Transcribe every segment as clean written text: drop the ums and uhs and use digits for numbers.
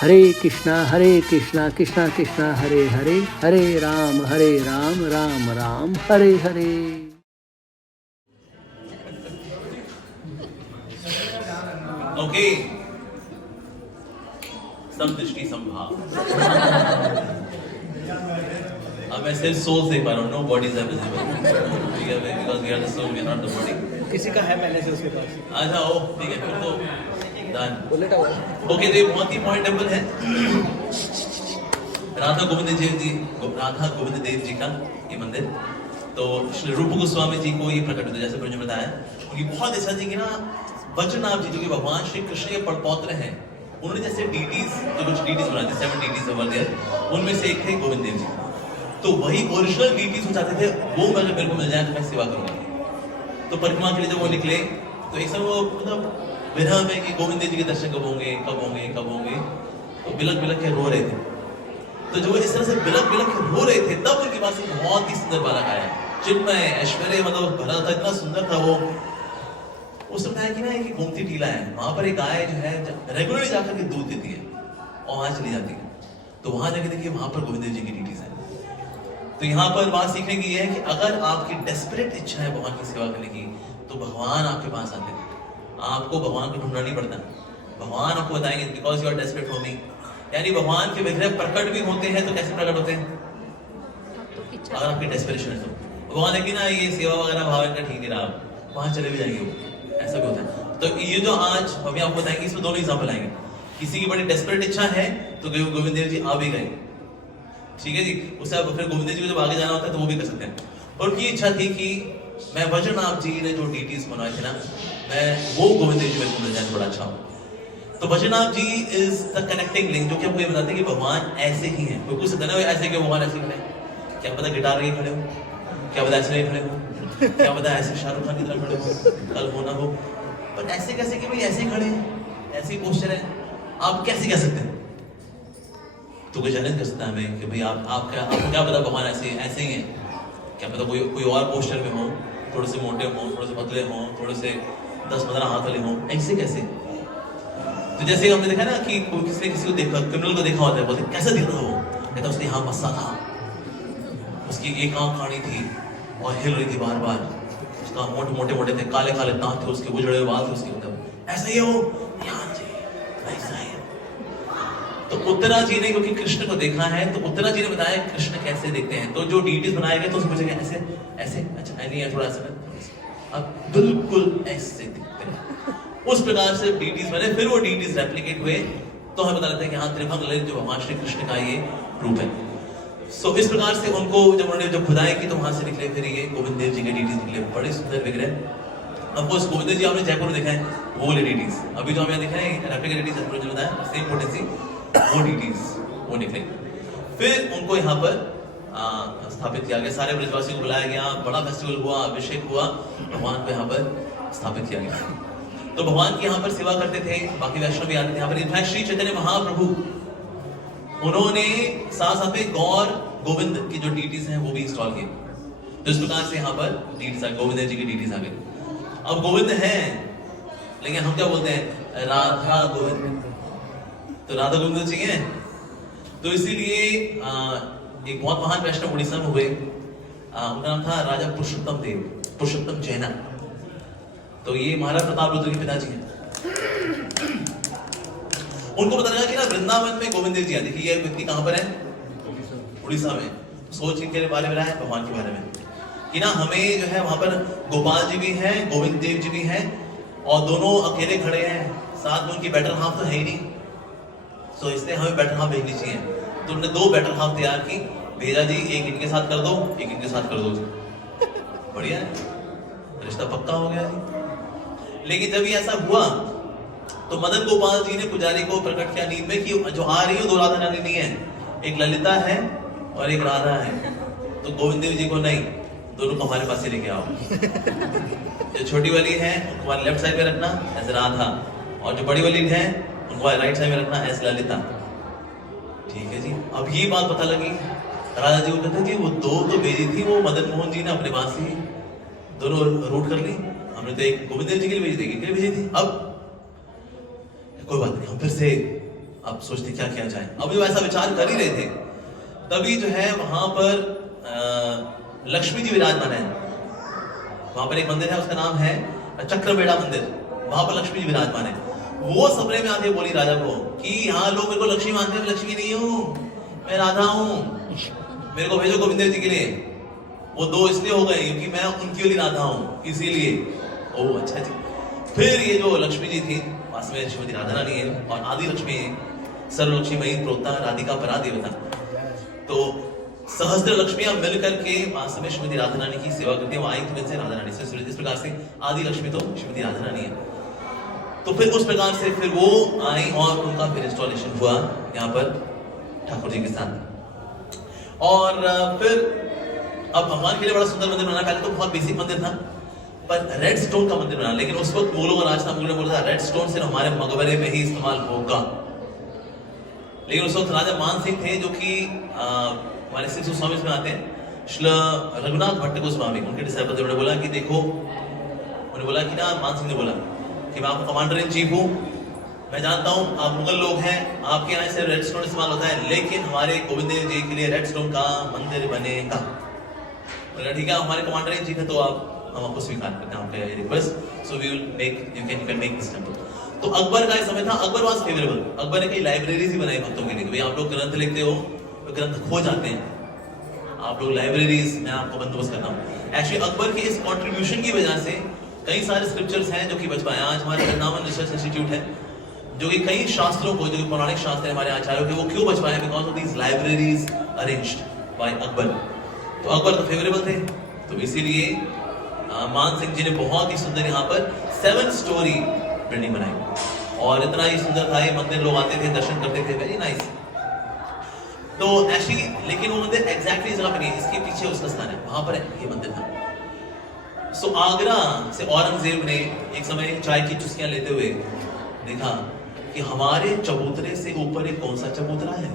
हरे कृष्णा कृष्णा कृष्णा हरे हरे, हरे Ram Ram Ram Hare Hare. Okay, समदृष्टि संभाव। अब मैं सिर्फ सोल देख पा रहा हूँ, नो बॉडीज आर विजिबल, ठीक है, because we are the soul, we are not the body. किसी का है पहले से उसके पास। अच्छा, ओ ठीक है, फिर तो डन। ओके, तो ये बहुत ही पॉइंट टेबल है राधा गोविंद देव जी का ये मंदिर। तो श्री रूप गोस्वामी जी को ये प्रकट होता है, जैसे मुझे बताया, उनकी बहुत इच्छा थी कि ना वज्रनाभ जी जो कि भगवान श्री कृष्ण के पौत्र हैं, उन्होंने जैसे डीटीज, जो कुछ डीटीज बनाए थे, 7 डीटीज ओवर देयर, उनमें से एक थे गोविंद देव जी। तो वही ओरिजिनल डीटीज वो चाहते थे, वो अगर मेरे को मिल जाए तो मैं सेवा करूंगा। तो परिक्रमा के लिए जब वो निकले तो एक समय वो मतलब विरह में कि गोविंद देव जी के दर्शन कब होंगे कब होंगे कब होंगे, तो बिलक बिलक के रो रहे थे। तो जो इस तरह से बिलक बिलक के रो रहे थे, तब उनके पास एक बहुत ही सुंदर बालक आया, चिन्मय ऐश्वर्य मतलब भरा था, इतना सुंदर था वो। उसने बताया कि ना एक गोमती टीला है, वहां पर एक गाय जो है रेगुलरली जाकर के दूध देती है और वहां चली जाती है। तो वहां जाके देखिए, वहां पर गोविंद देव जी की डीटीज है। तो यहाँ पर बात सीखने की है कि अगर आपकी डेस्परेट इच्छा है भगवान की सेवा करने की, तो भगवान आपके पास आते हैं। आपको भगवान को ढूंढना नहीं पड़ता, भगवान आपको बताएंगे because you are desperate for me. यानी भगवान के विग्रह प्रकट भी होते हैं, तो कैसे प्रकट होते हैं? अगर आपकी डेस्परेशन है तो भगवान है कि ना ये सेवा वगैरह भाव इनका ठीक नहीं रहा, वहां चले भी जाएंगे वो, ऐसा भी होता है। तो ये जो आज अभी आपको बताएंगे, इसमें दोनों एग्जाम्पल आएंगे। किसी की बड़ी डेस्परेट इच्छा है तो गोविंद देव जी आ भी गए, ठीक है जी। उससे आप फिर गोविंद जी को जब आगे जाना होता है तो वो भी कर सकते हैं। और उनकी इच्छा थी कि मैं वज्रनाभ जी ने जो डीटीज बनाए थे ना, मैं वो गोविंद जी मेरे को मिल जाए, बड़ा अच्छा हो। तो वज्रनाभ जी इज द कनेक्टिंग लिंक, जो कि हमको ये बताते हैं कि भगवान ऐसे ही हैं। कोई पूछ सकता है ना, ऐसे क्यों भगवान ऐसे खड़े, क्या पता गिटार लेके खड़े हो, क्या पता ऐसे खड़े हो, क्या पता ऐसे शाहरुख खान की तरह खड़े हो, कल होना हो, पर ऐसे कैसे कि भाई ऐसे खड़े हैं, ऐसे ही पोस्टर है, आप कैसे कह सकते हैं? तो कोई चैलेंज कर सकता है हमें कि भाई आपको क्या पता भगवान ऐसे ही हैं? क्या पता कोई और पोस्टर में हो, थोड़े से मोटे हो, थोड़े से पतले हो, थोड़े से 10-15 हाथ वाले हो, ऐसे कैसे? तो जैसे हमने देखा ना कि किसी को देखा, क्रिमिनल को देखा होता है, बोलते कैसे दिख रहा हो, कहता उसने यहाँ मस्सा था, उसकी एक आंख खानी थी और हिल रही थी बार बार, उसका मोटे मोटे थे, काले काले दांत थे उसके, उजड़े हुए बाल थे उसके, मतलब ऐसा ही हो, हाँ जी ऐसा ही। तो उत्तरा जी ने क्योंकि कृष्ण को देखा है, तो उत्तरा जी ने बताया कृष्ण कैसे देखते हैं। तो जो डीटीज बनाए गए तो उसको पूछेगा ऐसे ऐसे, अच्छा नहीं है थोड़ा सा, अब बिल्कुल ऐसे दिखते हैं। उस प्रकार से डीटीज बने, फिर वो डीटीज रेप्लिकेट हुए, तो हमें पता लगता है कि हाँ त्रिभंग ललित जो भगवान श्री कृष्ण का ये रूप है। सो इस प्रकार से उनको जब खुदाई की तो वहां से निकले फिर ये गोविंद देव जी के डीटीज निकले, बड़े सुंदर विग्रह। अब उस गोविंद जी आपने जयपुर में देखा है, वो वाले डीटीज, अभी जो हम यहाँ दिखा है रेप्लिकेटेड डीटीज जो बताया सेम पोटेंसी, वो डीटीज वो निकले। फिर उनको यहाँ पर स्थापित किया गया, सारे ब्रजवासियों को बुलाया गया, बड़ा फेस्टिवल हुआ, अभिषेक हुआ, भगवान को यहाँ पर स्थापित किया गया। तो भगवान की यहाँ पर सेवा करते थे, बाकी वैष्णव भी आते थे यहाँ पर। इनफैक्ट श्री चैतन्य महाप्रभु उन्होंने साथ साथ में गौर गोविंद की जो डीटीज हैं वो भी इंस्टॉल किए। तो इस प्रकार से यहाँ पर डीटीज आ गए, गोविंद जी की डीटीज आ गई। अब गोविंद हैं, लेकिन हम क्या बोलते हैं, राधा गोविंद। तो राधा गोविंद चाहिए, तो इसीलिए एक बहुत महान वैष्णव उड़ीसा में हुए, उनका नाम था राजा पुरुषोत्तम देव, पुरुषोत्तम जैना। तो ये महाराज प्रताप रुद्र के पिताजी हैं। उनको पता लगा कि ना वृंदावन में गोविंद देव जी आते, देखिए ये व्यक्ति कहां पर है, उड़ीसा में। सोच इनके बारे में रहा है, भगवान के बारे में कि ना हमें जो है वहां पर गोपाल जी भी हैं, गोविंद देव जी भी हैं, और दोनों अकेले खड़े हैं, साथ में उनकी बेटर हाफ तो है ही नहीं, तो इसलिए हमें बेटर हाफ भेजनी चाहिए। तो उन्होंने 2 बेटर हाफ तैयार की, भेजा जी, एक इनके साथ कर दो, एक इनके साथ कर दो जी, बढ़िया है, रिश्ता पक्का हो गया जी। लेकिन जब ये ऐसा हुआ तो मदन गोपाल जी ने पुजारी को प्रकट किया नींद में कि जो आ रही है 2 राधा रानी नहीं है, एक ललिता है और एक राधा है। तो गोविंद देव जी को नहीं, दोनों को हमारे पास ही लेके आओ। जो छोटी वाली है उनको हमारे लेफ्ट साइड में रखना एज राधा, और जो बड़ी वाली है उनको राइट साइड में रखना एज ललिता। ठीक है जी। अब ये बात पता लगी, राजा जी को कहते कि वो 2 तो भेजी थी वो मदन मोहन जी ने अपने पास ही, दोनों रूट कर ली, हमने तो एक गोविंद देव जी के लिए भेजी थी, किसके लिए भेजी थी। अब कोई बात नहीं, हम फिर से अब सोचते क्या किया जाए। अभी वो ऐसा विचार कर ही रहे थे, तभी जो है वहां पर लक्ष्मी जी विराजमान है। वहां पर एक मंदिर है, उसका नाम है चक्रबेड़ा मंदिर, वहां पर लक्ष्मी जी विराजमान है। वो सपने में आके बोली राजा को कि यहाँ लोग मेरे को लक्ष्मी मानते हैं, मैं लक्ष्मी नहीं हूँ, मैं राधा हूँ, मेरे को भेजो गोविंद देव जी के लिए। वो दो इसलिए हो गए क्योंकि मैं उनकी वाली राधा हूँ, इसीलिए। ओ अच्छा जी। फिर ये जो लक्ष्मी जी थी वास्तव में श्रीमती राधा रानी है और आदि लक्ष्मी है, सर्व लक्ष्मी मयी प्रोक्ता राधिका परा देवता। तो सहस्त्र लक्ष्मियां मिल करके वास्तव में श्रीमती राधा रानी की सेवा करती है। वो आई तो से राधा रानी से, इस प्रकार से आदि लक्ष्मी तो श्रीमती राधा रानी है। तो फिर उस प्रकार से फिर वो आई और उनका फिर इंस्टॉलेशन हुआ यहाँ पर ठाकुर जी के साथ। और फिर अब भगवान के लिए बड़ा सुंदर मंदिर बना। पहले तो बहुत बेसिक मंदिर था, पर रेड स्टोन का मंदिर बना। लेकिन उस वक्त मुगलों का राज था, मुगलों ने बोला था रेड स्टोन सिर्फ हमारे मकबरे में ही इस्तेमाल होगा। लेकिन उस वक्त राजा मान सिंह थे, जो कि हमारे सिख गोस्वामी में आते हैं, श्री रघुनाथ भट्ट गोस्वामी, उनके डिसाइपल थे। उन्होंने बोला कि देखो, उन्होंने बोला कि ना, मान सिंह ने बोला कि मैं आपका कमांडर इन चीफ हूँ, मैं जानता हूँ आप मुगल लोग हैं, आपके यहाँ से रेड स्टोन इस्तेमाल होता है, लेकिन हमारे गोविंद देव जी के लिए रेड स्टोन का मंदिर बनेगा। ठीक है, हमारे कमांडर इन चीफ है, तो हम आपको स्वीकार करते हैं आपका request, so we will make, you can make this temple. तो अकबर का समय था, अकबर वाज फेवरेबल। अकबर ने कई लाइब्रेरीज ही बनाई भक्तों के लिए, भाई आप लोग ग्रंथ लिखते हो तो ग्रंथ खो जाते हैं, आप लोग लाइब्रेरीज मैं आपको बंदोबस्त करता हूँ। एक्चुअली अकबर के इस कंट्रीब्यूशन की वजह से कई सारे स्क्रिप्चर्स हैं जो कि बच पाए। आज हमारे वृंदावन रिसर्च इंस्टीट्यूट है, जो कि कई शास्त्रों को, जो कि पौराणिक शास्त्र है हमारे आचार्यों के, वो क्यों बच पाए? Because of these libraries arranged bye Akbar. तो अकबर तो फेवरेबल थे, तो इसीलिए मान सिंह जी ने बहुत ही सुंदर यहाँ पर 7 स्टोरी बिल्डिंग बनाई, और इतना ही सुंदर था ये मंदिर, लोग आते थे, दर्शन करते थे, वेरी नाइस। तो एक्चुअली लेकिन वो मंदिर एग्जैक्टली जगह पे नहीं है, इसके पीछे उसका स्थान है, वहां पर ये मंदिर था। सो आगरा से औरंगजेब ने एक समय चाय की चुस्कियां लेते हुए देखा कि हमारे चबूतरे से ऊपर एक कौन सा चबूतरा है,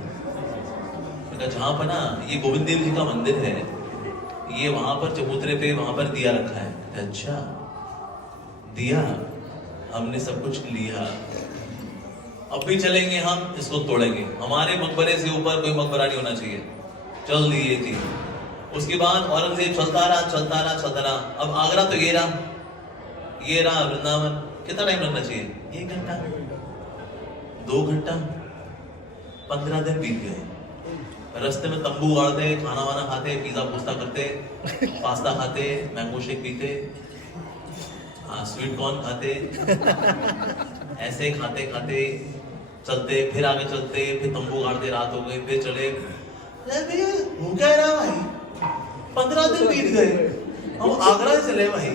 जहां पर ना ये गोविंद देव जी का मंदिर है, ये वहां पर चबूतरे पे वहां पर दिया रखा है। अच्छा दिया, हमने सब कुछ लिया, अब भी चलेंगे हम, इसको तोड़ेंगे, हमारे मकबरे से ऊपर कोई मकबरा नहीं होना चाहिए, चल दिए थी। उसके बाद औरंगजेब चलता रहा चलता रहा चलता रहा। अब आगरा तो ये रहा वृंदावन, कितना टाइम लगना चाहिए? 1 घंटा, 2 घंटा, 15 दिन बीत गए। रास्ते में तंबू गाड़ते, खाना वाना खाते, पिज्जा पोस्ता करते, पास्ता खाते, मैंगो शेक पीते, स्वीट कॉर्न खाते, ऐसे खाते खाते चलते, फिर आगे चलते, फिर तंबू गाड़ते, रात हो गई, फिर चले। वो क्या रहा भाई, 15 दिन बीत गए, हम आगरा से चले भाई,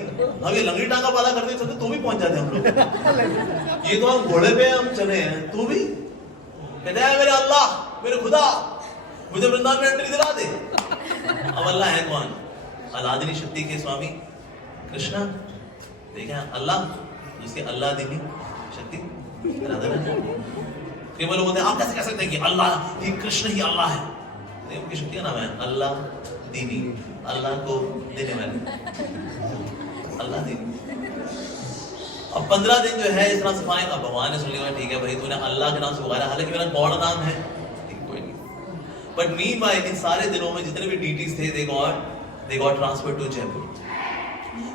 हम ये लंगड़ी टांगा वाला करते चलते तो भी पहुंच जाते हम लोग। ये तो हम घोड़े पे हम चले हैं, तू भी कहते हैं मेरे अल्लाह, मेरे खुदा, मुझे वृंदावन में एंट्री दिला दे। अब अल्लाह है कौन? अलादीनी शक्ति के स्वामी कृष्णा। देखें अल्लाह, जिसके अल्लाह दीनी शक्ति राधा रानी। कई लोग बोलते हैं आप कैसे कह सकते हैं कि अल्लाह ही कृष्ण ही अल्लाह है? नहीं, उनकी शक्ति का नाम है अल्लाह दीनी, अल्लाह को देने वाले, अल्लाह दीनी। अब 15 दिन जो है इस तरह सफाई, अब भगवान ने सुन लिया ठीक है भाई तूने अल्लाह के नाम से पुकारा, हालांकि मेरा गौड़ नाम है, कोई नहीं। बट मीनवाइल इन सारे दिनों में जितने भी डीटीज थे they got transfer to Jaipur.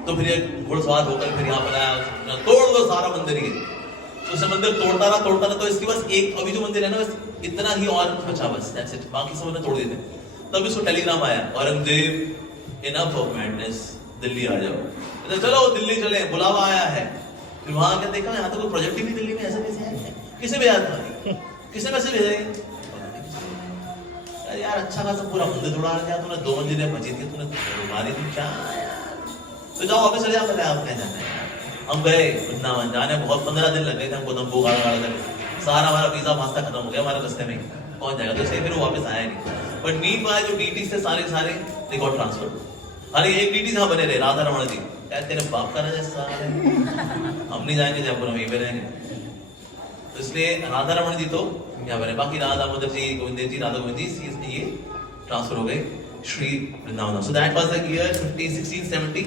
तो फिर एक घुड़सवार होकर फिर यहाँ पर आया, तोड़ दो सारा मंदिर ही। तो उसे मंदिर तोड़ता रहा, तो इसके पास एक अभी जो मंदिर है ना बस इतना ही और बचा, बस दैट्स इट, बाकी सब ने तोड़ दिए थे। तब इसको टेलीग्राम आया, Aurangzeb enough of madness, Delhi आ जाओ। तो चलो दिल्ली चले, बुलावा आया है। फिर वहां क्या देखा, यहाँ तो कोई प्रोजेक्ट भी दिल्ली में ऐसे कैसे है, किसे भेजा था, किसने पैसे भेजे? यार अच्छा खासा पूरा मंदिर तोड़ा दिया तूने, 2 मंजिलें बची थी तूने तुम्हारी थी क्या यार, तो जाओ वापस चले जाओ, पहले आप क्या जाना है। हम गए वृंदावन, जाने बहुत 15 दिन लग गए थे हमको, तंबू गाड़ कर सारा हमारा पिज्जा पास्ता खत्म हो गया हमारे रास्ते में, पहुंच जाएगा। तो इसलिए फिर वो वापस आया नहीं। बट मीनवाइल जो डीटी थे सारे दे गॉट ट्रांसफर। अरे एक डीटी यहाँ बने रहे, राधा रमण जी, यार तेरे बाप का राजा सारे, हम नहीं जाएंगे जयपुर, हम यहीं पे रहेंगे। तो इसलिए राधा रमण जी तो यहाँ बने, बाकी राधा दामोदर जी, गोविंद जी, राधा गोविंद जी ये ट्रांसफर हो गए Shri Vrindavan. So that was the year 1670।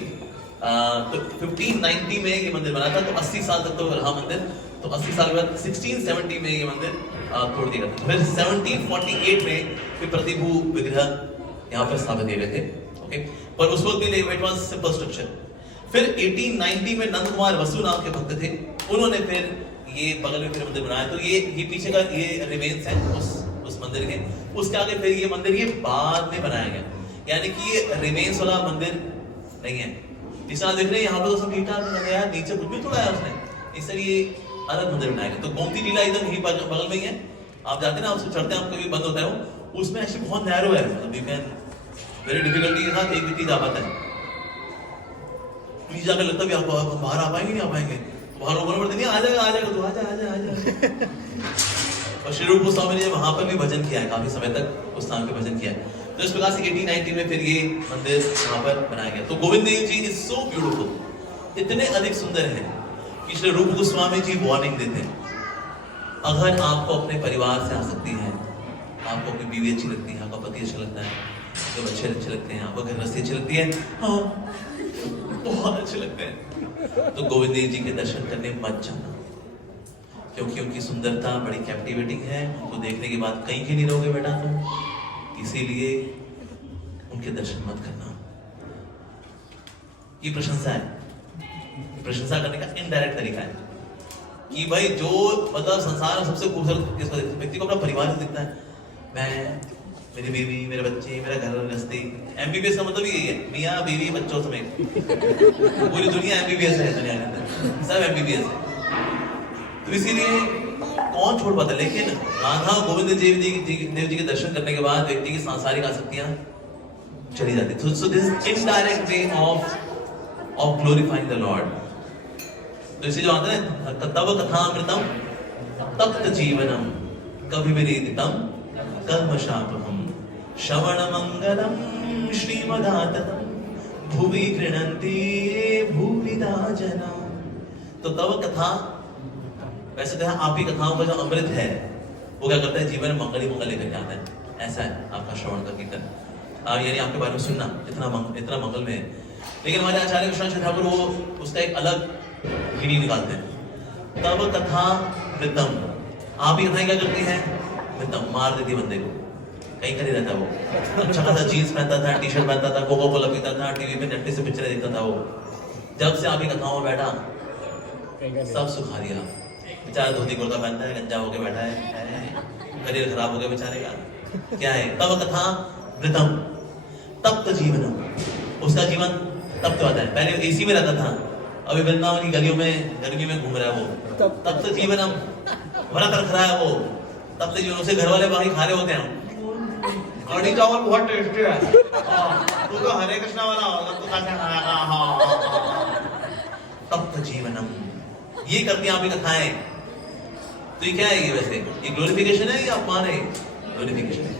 तो 1590 में ये मंदिर बना था, तो 80 साल तक तो रहा मंदिर। तो 80 साल के बाद 1670 में ये मंदिर तोड़ दिया गया। फिर 1748 में फिर प्रतिभू विग्रह यहाँ पर स्थापित किए गए थे। ओके, पर उस वक्त भी इट वाज सिंपल स्ट्रक्चर। फिर 1890 में नंद कुमार वसु नाम के भक्त थे, उन्होंने फिर ये बगल में फिर मंदिर बनाया। तो ये पीछे का ये रिमेन्स है उस मंदिर के। उसके आगे फिर ये मंदिर ये बाद में बनाया गया, यानी कि ये रिमेन्स वाला मंदिर नहीं है। जिस तरह देख रहे हैं यहाँ पर तो सब ईंटा लगाया, नीचे कुछ भी तोड़ा है उसने, इसलिए अलग मंदिर बनाया गया। तो गोमती लीला एकदम यही बगल में ही है, आप जाते हैं ना, उसको चढ़ते हैं, आप कभी बंद होता है वो, उसमें एक्चुअली बहुत नैरो है, मतलब यू कैन वेरी डिफिकल्टी के साथ एक व्यक्ति जा पाता है। नीचे जाकर लगता भी आपको आप बाहर आ पाएंगे नहीं आ पाएंगे, बाहर बोलना पड़ता नहीं, आ जाएगा तो आ जा। और श्री रूप गोस्वामी ने वहां पर भी भजन किया है, काफी समय तक उस स्थान पे भजन किया है। तो इस प्रकार से 1890 में फिर ये मंदिर वहां पर बनाया गया। तो Govind Dev ji is so beautiful, इतने अधिक सुंदर हैं कि श्री रूप गोस्वामी जी वार्निंग देते हैं, अगर आपको अपने परिवार से आसक्ति है, आपको अपनी बीवी अच्छी लगती है, आपका पति अच्छा लगता है, आपके बच्चे अच्छे लगते हैं, आपको घर गृहस्थी अच्छी लगती है, हाँ बहुत अच्छे लगते हैं, तो गोविंद देव जी के दर्शन करने मत जाना, क्योंकि उनकी सुंदरता बड़ी कैप्टिवेटिंग है। उनको देखने के बाद कहीं के नहीं रहोगे बेटा तुम, इसीलिए उनके दर्शन मत करना। ये प्रशंसा है, प्रशंसा करने का इनडायरेक्ट तरीका है कि भाई जो मतलब संसार में सबसे खूबसूरत किसको व्यक्ति को अपना परिवार दिखता है, मैं, मेरी बीवी, मेरे बच्चे, मेरा घर गृहस्थी। एमबीबीएस का मतलब यही है, मियाँ बीवी बच्चों समेत पूरी दुनिया एमबीबीएस है, दुनिया के अंदर सब एमबीबीएस है। तो इसीलिए कौन छोड़ पाता है, लेकिन राधा गोविंद देव जी के दर्शन करने के बाद व्यक्ति की सांसारिक आसक्तियां चली जाती। So this indirect way of glorifying the Lord. तो इसे जो आता है तब कथामृतम तप्त जीवनम कभी विरीदितम कर्मशापहम श्रवण मंगलम श्रीमदाततम भुवि गृह्णन्ति भूरिदा जना। तो तब कथा, वैसे तो आप ही कथाओं का जो अमृत है वो क्या करता है, जीवन में मंगल ही मंगल लेकर आता है। ऐसा है आपका श्रवण का कीर्तन, यानी आपके बारे में सुनना इतना मंगल में है। लेकिन हमारे आचार्य कृष्ण ठाकुर वो उसका एक अलग मीनिंग निकालते हैं। तब कथा मृतम, आप ही कथाएं क्या करती हैं, मृतम मार देती बंदे को, कहीं का नहीं रहता वो। अच्छा खासा जीन्स पहनता था, टी शर्ट पहनता था, कोको कोला पीता था, टीवी पे नेटफ्लिक्स से पिक्चरें देखता था वो। जब से आप ही कथाओं में बैठा सब सुखा दिया। बेचारा धोती कुर्ता पहनता है, गंजा होके बैठा है, करियर खराब हो गया बेचारे का। क्या है तब कथा मृतम तप्त जीवनम, उसका जीवन तप्त होता है। पहले एसी में रहता था, अभी वृंदावन की गलियों में गर्मी में घूम रहा है वो, तप्त जीवनम, व्रत रख रहा है वो, तप्त जीवन। उसे घर वाले बाहर खा रहे होते हैं, कढ़ी चावल बहुत टेस्टी है, तू तो हरे कृष्णा वाला होगा, तू कैसे खाएगा, तप्त जीवनम। ये करती हैं आप ही कथाएं। तो ये क्या है, ये वैसे ये ग्लोरिफिकेशन है या अपमान है? ग्लोरिफिकेशन है,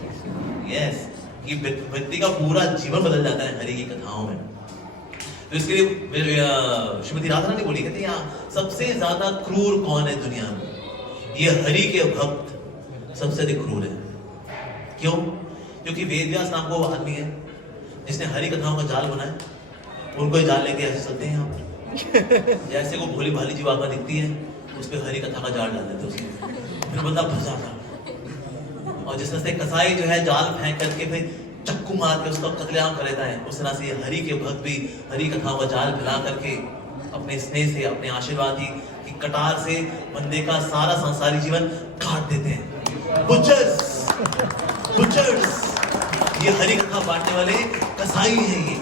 यस। कि व्यक्ति का पूरा जीवन बदल जाता है हरि की कथाओं में। तो इसके लिए श्रीमती राधा रानी बोली, कहती है सबसे ज्यादा क्रूर कौन है दुनिया में, ये हरि के भक्त सबसे अधिक क्रूर है। क्यों? क्योंकि वेदव्यास नाम का वो आदमी है जिसने हरि कथाओं का जाल बनाया, उनको जाल लेके ऐसे चलते हैं यहाँ जैसे को भोली भाली जीवात्मा दिखती है, उस पर हरि कथा का जाल डाल देते उसमें, फिर बंदा फंस जाता। और जिस तरह से कसाई जो है जाल फेंक करके फिर चक्कू मार के उसका कत्लेआम कर देता है, उस तरह से हरि के भक्त भी हरि कथाओं का जाल फैला करके अपने स्नेह से, अपने आशीर्वाद की कटार से बंदे का सारा सांसारिक जीवन काट देते हैं। बुचर्स, ये हरि कथा बांटने वाले कसाई हैं, ये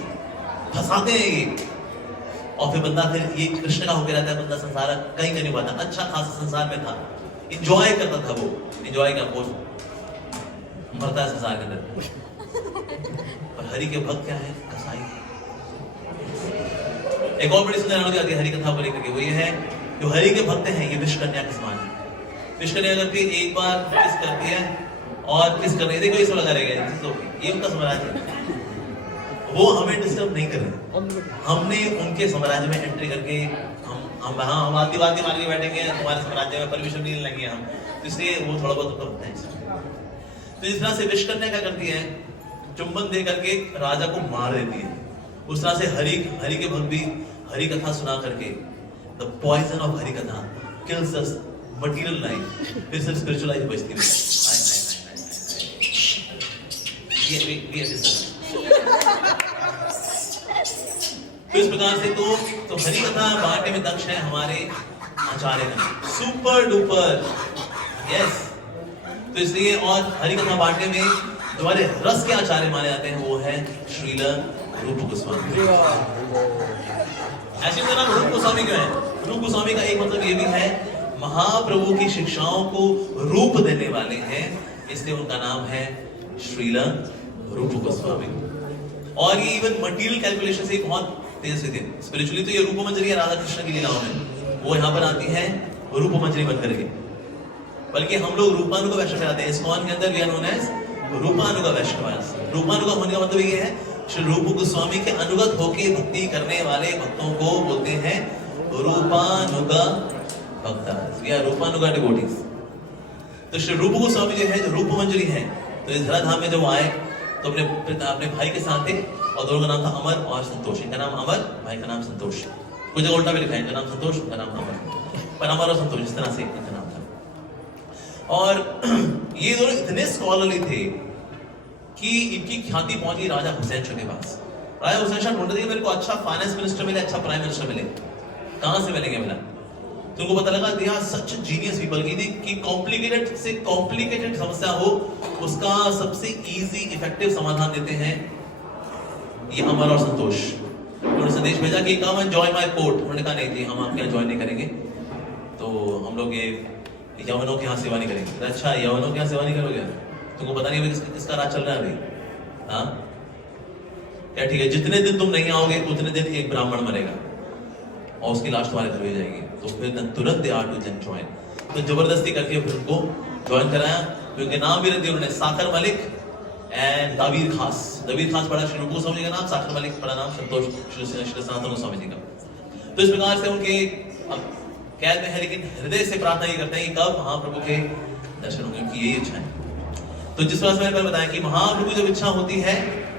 फंसाते हैं ये। और फिर बंदा फिर ये कृष्ण का होकर रहता है, बंदा संसार कहीं नहीं पाता, अच्छा खासा संसार में था, एंजॉय करता था, वो एंजॉय का कोर्स मरता है संसार के अंदर। पर हरि के भक्त क्या है, कसाई। एक और बड़ी सुंदर अनुभूति आती है हरि कथा को लेकर के, वो ये है जो हरि के भक्त हैं, ये विश्व कन्या के समान है। विश्व कन्या करती है, एक बार किस करती है और किस करने, देखो इसमें लगा रहेगा, तो ये उनका साम्राज्य है, वो हमें डिस्टर्ब नहीं कर रहे। हमने उनके साम्राज्य में एंट्री करके हम आती मार के बैठेंगे, तुम्हारे साम्राज्य में परमिशन नहीं लेंगे हम, तो इसलिए वो थोड़ा बहुत ऊपर होता है। तो इस तरह से विश्व कन्या क्या करती है, चुंबन दे करके राजा को मार देती है। उस तरह से हरि के भक्त भी हरि कथा सुना करके, द पॉइजन ऑफ हरि कथा किल्स द मटेरियल लाइफ, फिर सिर्फ स्पिरिचुअल लाइफ बचती है। ये तो इस प्रकार से तो हरि कथा बांटने में दक्ष है हमारे आचार्य सुपर डुपर, यस। तो इसलिए और हरि कथा बांटने में जो हमारे रस के आचार्य माने जाते हैं वो है श्रील रूप गोस्वामी। ऐसे उनका नाम रूप गोस्वामी क्यों है? रूप गोस्वामी का एक मतलब ये भी है महाप्रभु की शिक्षाओं को रूप देने वाले हैं, इसलिए उनका नाम है श्रील रूप गोस्वामी। और ये इवन मटेरियल कैलकुलेशन से बहुत तेज से थे। स्पिरिचुअली तो ये रूप मंजरी है राधा कृष्ण की लीलाओं में, वो यहाँ पर आती है रूप मंजरी बन करके, बल्कि हम लोग रूपानुगा वैष्णव कहते हैं। इस्कॉन के अंदर वी आर नोन एज रूपानुगा वैष्णव। रूपानुगा होने का मतलब ये है श्री रूप गोस्वामी के अनुगत होकर भक्ति करने वाले भक्तों को बोलते हैं रूपानुगा भक्ता, वी आर रूपानुगा डिवोटीज। तो श्री रूप गोस्वामी जो है, जो रूप मंजरी है, तो इस धराधाम में जब आए तो अपने भाई के साथ थे और दोनों का नाम था अमर और संतोष। इनका नाम अमर, भाई का नाम संतोष। कुछ जगह उल्टा भी लिखा है, इनका नाम संतोष, उनका नाम अमर, पर अमर और संतोष इस तरह से इनका नाम था। और ये दोनों इतने स्कॉलरली थे कि इनकी ख्याति पहुंची राजा हुसैन शाह के पास। राजा हुसैन शाह ढूंढते थे मेरे को अच्छा फाइनेंस मिनिस्टर मिले, अच्छा प्राइम मिनिस्टर मिले, कहां से मिलेंगे मिला। तो उनको पता लगा दिया सच जीनियस पीपल की कॉम्प्लिकेटेड से कॉम्प्लिकेटेड समस्या हो उसका सबसे इजी इफेक्टिव समाधान देते हैं ये अमर और संतोष। उन्होंने संदेश भेजा कि come and join my court. उन्होंने कहा नहीं जी हम आपके यहाँ ज्वाइन नहीं करेंगे, तो हम लोग ये यवनों के यहाँ सेवा नहीं करेंगे। अच्छा यवनों के यहाँ सेवा नहीं करोगे? तुमको पता नहीं किसका राज चल रहा है अभी? हाँ क्या ठीक है, जितने दिन तुम नहीं आओगे उतने दिन एक ब्राह्मण मरेगा और उसकी लाश तुम्हारे घर भेज जाएगी। तो फिर तुरंत दे आर टू ज्वाइन। तो जबरदस्ती करके फिर उनको ज्वाइन कराया। तो उनके नाम भी रख दिए उन्होंने, साकर मलिक एंड दावीर खास। दावीर खास पड़ा श्री रूप गोस्वामी का नाम, साकर मलिक पड़ा नाम संतोष श्री सनातन गोस्वामी जी का। तो इस प्रकार से उनके कैद में है, लेकिन हृदय से प्रार्थना ये करते हैं कि कब महाप्रभु के दर्शन होंगे, उनकी यही इच्छा है। तो जिस तरह से मैंने बताया कि महाप्रभु जब इच्छा होती है,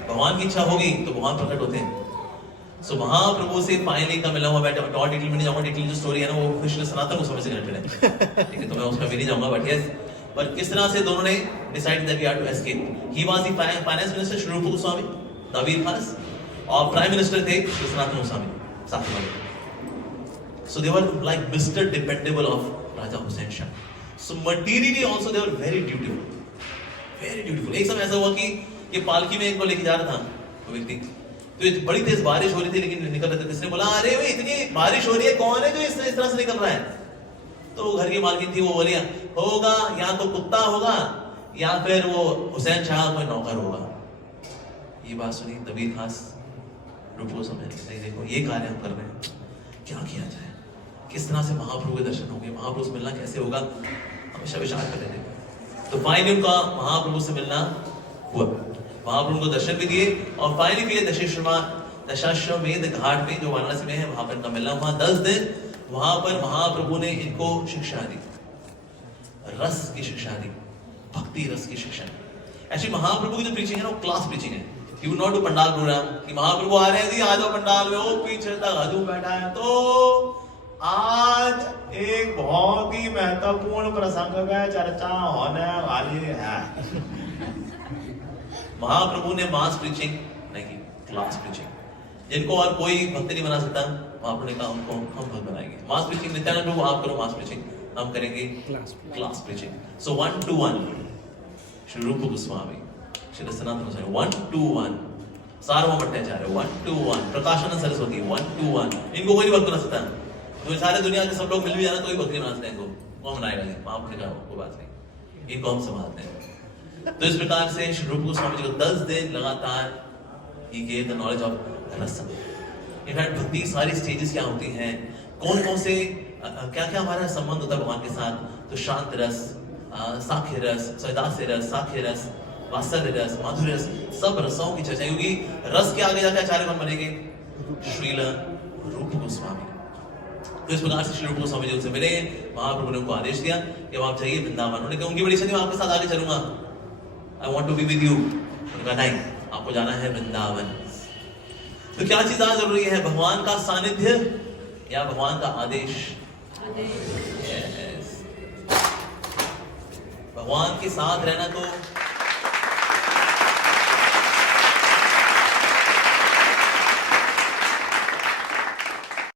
भगवान की इच्छा होगी तो भगवान प्रकट होते हैं। सो महाप्रभु से फाइनली का मिला हुआ बैठा और डिटेल में नहीं जाऊंगा, डिटेल जो स्टोरी है ना वो कृष्ण सनातन गोस्वामी से कनेक्टेड है, ठीक है, तो मैं उसमें भी नहीं जाऊंगा। बट यस, पर किस तरह से दोनों ने decide that we are to escape. He was the finance minister Shri Roop Goswami, दावीर खास, और प्राइम मिनिस्टर थे श्री सनातन गोस्वामी साथ में। So they were like mister dependable of Raja Hussain Shah. So materially also they were very dutiful, very dutiful. एक समय ऐसा हुआ कि ये पालकी में इनको लेके जा रहा था वो व्यक्ति, तो बड़ी तेज बारिश हो रही थी लेकिन निकल रहे थे। किसने बोला अरे भाई इतनी बारिश हो रही है, कौन है जो इस तरह से निकल रहा है? तो घर की मालकिन थी, वो बोली होगा या तो कुत्ता होगा या फिर वो हुसैन शाह कोई नौकर होगा। ये बात सुनी दावीर खास रूप को समझ नहीं, देखो ये कार्य हम कर रहे हैं, क्या किया जाए, किस तरह से महाप्रभु के दर्शन होंगे, महाप्रभु से मिलना कैसे होगा, हमेशा विचार कर रहे थे। तो फाइनली उनका महाप्रभु से मिलना हुआ, महाप्रभु को दर्शन भी दिए और फाइनली भी दशाश्वमेध घाट में जो वाराणसी में है वहां पर इनका मिलना हुआ। 10 दिन वहां पर महाप्रभु ने इनको शिक्षा दी, रस की शिक्षा दी, भक्ति रस की शिक्षा। ऐसी महाप्रभु की जो प्रीचिंग है ना वो क्लास प्रीचिंग है। You not to pandal programme कि महाप्रभु आ रहे हैं जी आ जाओ पंडाल में, वो पीछे तक हजूम बैठा है। तो आज एक बहुत ही महत्वपूर्ण प्रसंग में चर्चा होने वाली है। महाप्रभु ने मास प्रीचिंग नहीं की, क्लास प्रीचिंग। जिनको और कोई भक्त नहीं बना सकता, महाप्रभु ने कहा उनको हम भक्त बनाएंगे। मास प्रीचिंग नित्यानंद प्रभु आप करो मास प्रीचिंग, हम करेंगे class preaching. So 1 to 1 Shri Roop Goswami, Shri Sanatan Goswami 1 to 1, Sarvabhauma Bhattacharya 1 to 1, Prakashanand Saraswati 1 to 1। इनको कोई नहीं भक्त बना सकता। तो सारे दुनिया के सब लोग मिल भी जाना कोई भक्त नहीं बना सकते इनको, कौन बनाएगा? महाप्रभु ने कहा कोई बात नहीं, इनको हम संभालते हैं। तो इस प्रकार से श्री रूप गोस्वामी जी को 10 दिन लगातार he gave the knowledge of रस। इनफैक्ट भक्ति सारी स्टेजेस क्या होती हैं, कौन कौन से क्या क्या हमारा संबंध होता है भगवान के साथ। तो शांत रस, साख्य रस, सौदास्य रस, साख्य रस, वात्सल्य रस, माधुर्य रस, सब रसों की चर्चा होगी। रस के आगे जाकर आचार्य कौन बनेंगे? श्रील रूप गोस्वामी। तो इस प्रकार से श्री रूप गोस्वामी जी उनसे मिले, महाप्रभु ने उनको आदेश दिया कि अब आप जाइए वृंदावन। उन्होंने कहा उनकी बड़ी इच्छा थी मैं आपके साथ आगे चलूंगा, I want to be with you। उन्होंने कहा नहीं, आपको जाना है वृंदावन। तो क्या चीज आज जरूरी है, भगवान का सानिध्य या भगवान का आदेश? Yes। भगवान के साथ रहना तो